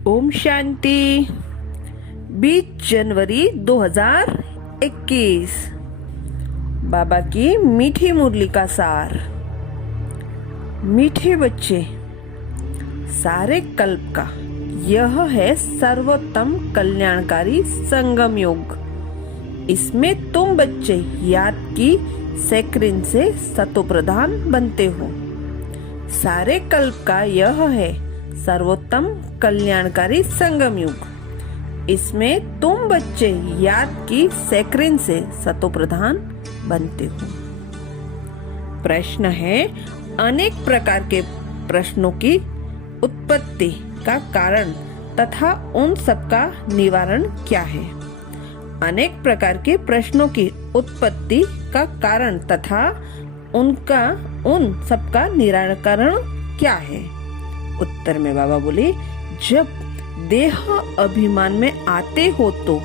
ओम शांति। 20 जनवरी 2021। बाबा की मीठी मुरली का सार। मीठे बच्चे, सारे कल्प का यह है सर्वोत्तम कल्याणकारी संगम योग। इसमें तुम बच्चे याद की सेक्रिन से सतोप्रधान बनते हो। सारे कल्प का यह है सर्वोत्तम कल्याणकारी संगम युग। इसमें तुम बच्चे याद की सेक्रिन से सतोप्रधान बनते हो। प्रश्न है, अनेक प्रकार के प्रश्नों की उत्पत्ति का कारण तथा उन सबका निवारण क्या है। अनेक प्रकार के प्रश्नों की उत्पत्ति का कारण तथा उन सबका निराकरण क्या है। उत्तर में बाबा बोले, जब देह अभिमान में आते हो तो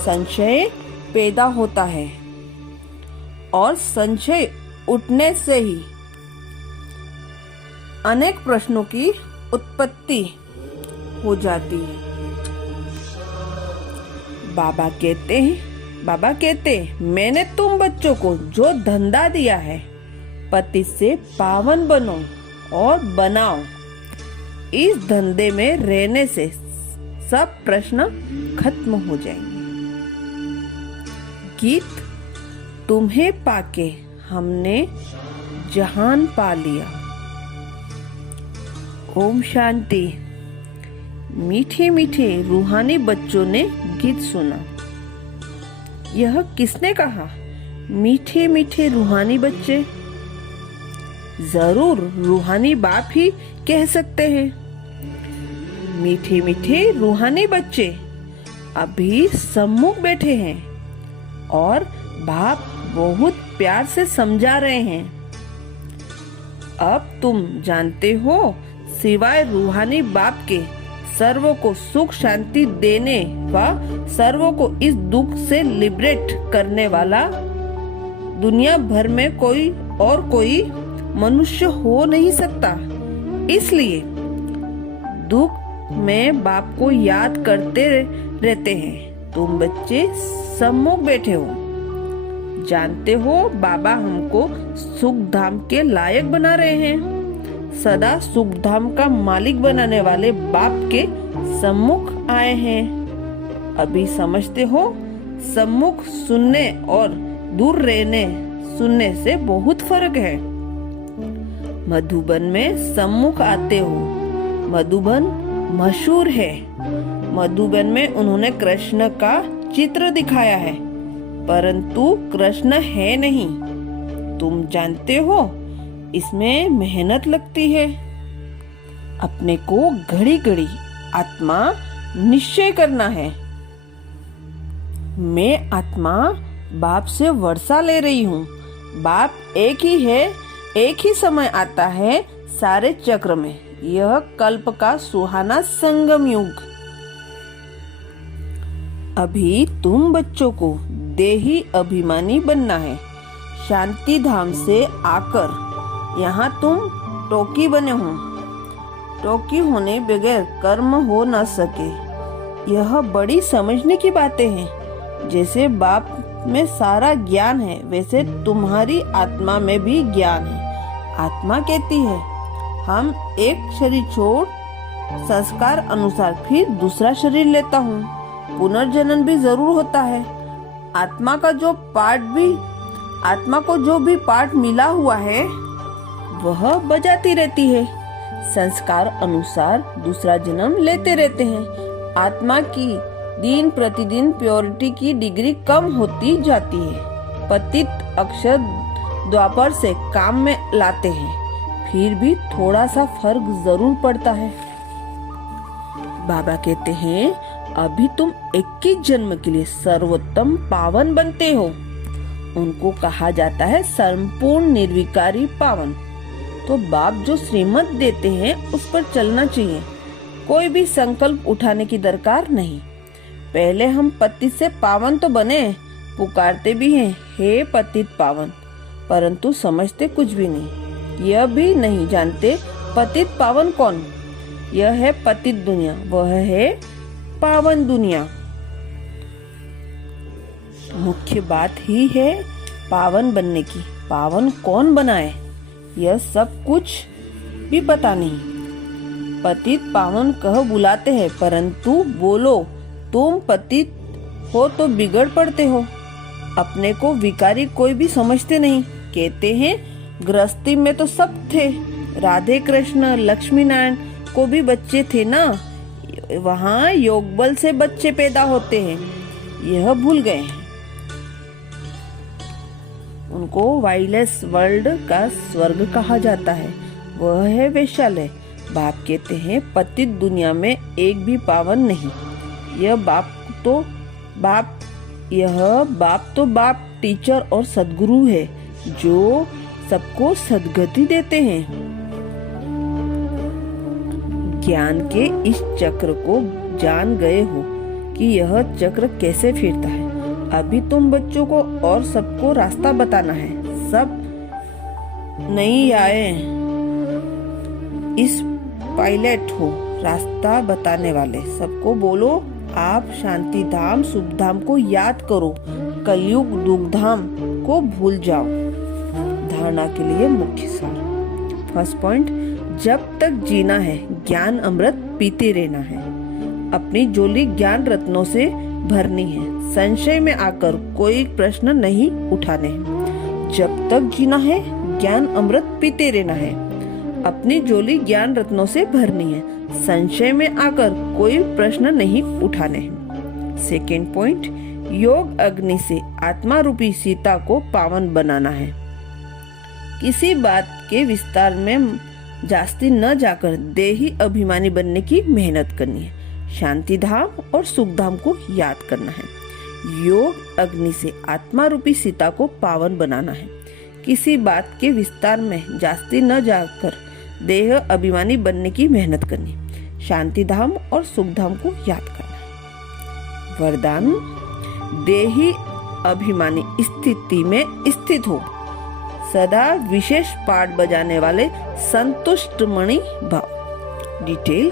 संशय पैदा होता है और संशय उठने से ही अनेक प्रश्नों की उत्पत्ति हो जाती है। बाबा कहते मैंने तुम बच्चों को जो धंधा दिया है, पति से पावन बनो और बनाओ। इस धंधे में रहने से सब प्रश्न खत्म हो जाएंगे। गीत, तुम्हें पाके हमने जहान पा लिया। ओम शांति। मीठे मीठे रूहानी बच्चों ने गीत सुना। यह किसने कहा? मीठे मीठे रूहानी बच्चे। जरूर रूहानी बाप ही कह सकते हैं। मीठे मीठे रूहानी बच्चे अभी सम्मुख बैठे हैं और बाप बहुत प्यार से समझा रहे हैं। अब तुम जानते हो, सिवाय रूहानी बाप के सर्वों को सुख शांति देने व सर्वों को इस दुख से लिबरेट करने वाला दुनिया भर में कोई मनुष्य हो नहीं सकता। इसलिए दुख में बाप को याद करते रहते हैं। तुम बच्चे सम्मुख बैठे हो, जानते हो बाबा हमको सुख धाम के लायक बना रहे हैं। सदा सुख धाम का मालिक बनाने वाले बाप के सम्मुख आए हैं। अभी समझते हो, सम्मुख सुनने और दूर रहने सुनने से बहुत फर्क है। मधुबन में सम्मुख आते हो। मधुबन मशहूर है। मधुबन में उन्होंने कृष्ण का चित्र दिखाया है, परंतु कृष्ण है नहीं। तुम जानते हो, इसमें मेहनत लगती है। अपने को घड़ी घड़ी आत्मा निश्चय करना है। मैं आत्मा बाप से वर्षा ले रही हूँ। बाप एक ही है, एक ही समय आता है सारे चक्र में। यह कल्प का सुहाना संगम युग। अभी तुम बच्चों को देही अभिमानी बनना है। शांति धाम से आकर यहाँ तुम टोकी बने हो। टोकी होने बगैर कर्म हो न सके। यह बड़ी समझने की बातें हैं। जैसे बाप में सारा ज्ञान है, वैसे तुम्हारी आत्मा में भी ज्ञान है। आत्मा कहती है, हम एक शरीर छोड़ संस्कार अनुसार फिर दूसरा शरीर लेता हूँ। पुनर्जन्म भी जरूर होता है। आत्मा को जो भी पाठ मिला हुआ है, वह बजाती रहती है। संस्कार अनुसार दूसरा जन्म लेते रहते हैं। आत्मा की दिन प्रतिदिन प्योरिटी की डिग्री कम होती जाती है। पतित अक्षर द्वापर से काम में लाते हैं, फिर भी थोड़ा सा फर्क जरूर पड़ता है। बाबा कहते हैं, अभी तुम 21 जन्म के लिए सर्वोत्तम पावन बनते हो। उनको कहा जाता है संपूर्ण निर्विकारी पावन। तो बाप जो श्रीमत देते हैं उस पर चलना चाहिए। कोई भी संकल्प उठाने की दरकार नहीं। पहले हम पतित से पावन तो बने, पुकारते भी हैं, हे पतित पावन, परंतु समझते कुछ भी नहीं। यह भी नहीं जानते पतित पावन कौन। यह है पतित दुनिया, वह है पावन दुनिया। मुख्य बात ही है पावन बनने की। पावन कौन बनाए यह सब कुछ भी पता नहीं। पतित पावन कह बुलाते हैं, परंतु बोलो तुम पतित हो तो बिगड़ पड़ते हो। अपने को विकारी कोई भी समझते नहीं। कहते हैं गृहस्थी में तो सब थे, राधे कृष्ण लक्ष्मी नारायण को भी बच्चे थे ना, वहाँ योग बल से बच्चे पैदा होते हैं, यह भूल गए हैं। उनको वाइल्डलेस वर्ल्ड का स्वर्ग कहा जाता है, वह है वैशाल्य। बाप कहते हैं पतित दुनिया में एक भी पावन नहीं। यह बाप तो बाप टीचर और सद्गुरु है, जो सबको सद्गति देते हैं। ज्ञान के इस चक्र को जान गए हो कि यह चक्र कैसे फिरता है। अभी तुम बच्चों को और सबको रास्ता बताना है। सब नहीं आए, इस पायलट हो, रास्ता बताने वाले। सबको बोलो आप शांति धाम शुभ धाम को याद करो, कलयुग दुख धाम को भूल जाओ। धारणा के लिए मुख्य सार। फर्स्ट पॉइंट, जब तक जीना है ज्ञान अमृत पीते रहना है। अपनी झोली ज्ञान रत्नों से भरनी है। संशय में आकर कोई प्रश्न नहीं उठाने। जब तक जीना है ज्ञान अमृत पीते रहना है। अपनी झोली ज्ञान रत्नों से भरनी है। संशय में आकर कोई प्रश्न नहीं उठाने हैं। सेकेंड पॉइंट, योग अग्नि से आत्मा रूपी सीता को पावन बनाना है। किसी बात के विस्तार में जास्ती न जाकर देही अभिमानी बनने की मेहनत करनी है। शांति धाम और सुख धाम को याद करना है। योग अग्नि से आत्मा रूपी सीता को पावन बनाना है। किसी बात के विस्तार में जास्ती न जाकर देह अभिमानी बनने की मेहनत करनी। शांति धाम और सुख धाम को याद करना है। वरदान, देही अभिमानी स्थिति में स्थित हो, सदा विशेष पाठ बजाने वाले संतुष्ट मणि भाव। डिटेल,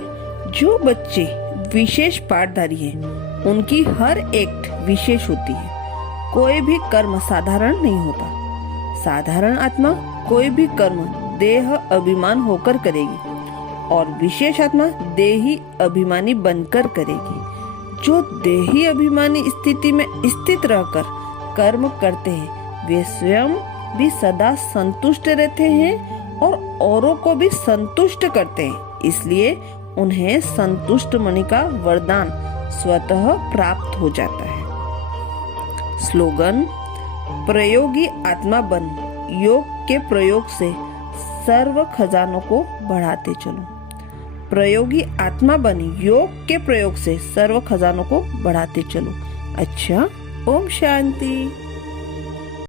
जो बच्चे विशेष पाठधारी हैं, उनकी हर एक्ट विशेष होती है। कोई भी कर्म साधारण नहीं होता। साधारण आत्मा कोई भी कर्म देह अभिमान होकर करेगी और विशेष आत्मा देही अभिमानी बनकर करेगी। जो देही अभिमानी स्थिति में स्थित रहकर कर्म करते हैं, वे स्वयं भी सदा संतुष्ट रहते हैं और औरों को भी संतुष्ट करते हैं। इसलिए उन्हें संतुष्ट मणि का वरदान स्वतः प्राप्त हो जाता है। स्लोगन, प्रयोगी आत्मा बन, योग के प्रयोग से सर्व खजानों को बढ़ाते चलो। प्रयोगी आत्मा बन, योग के प्रयोग से सर्व खजानों को बढ़ाते चलो। अच्छा, ओम शांति।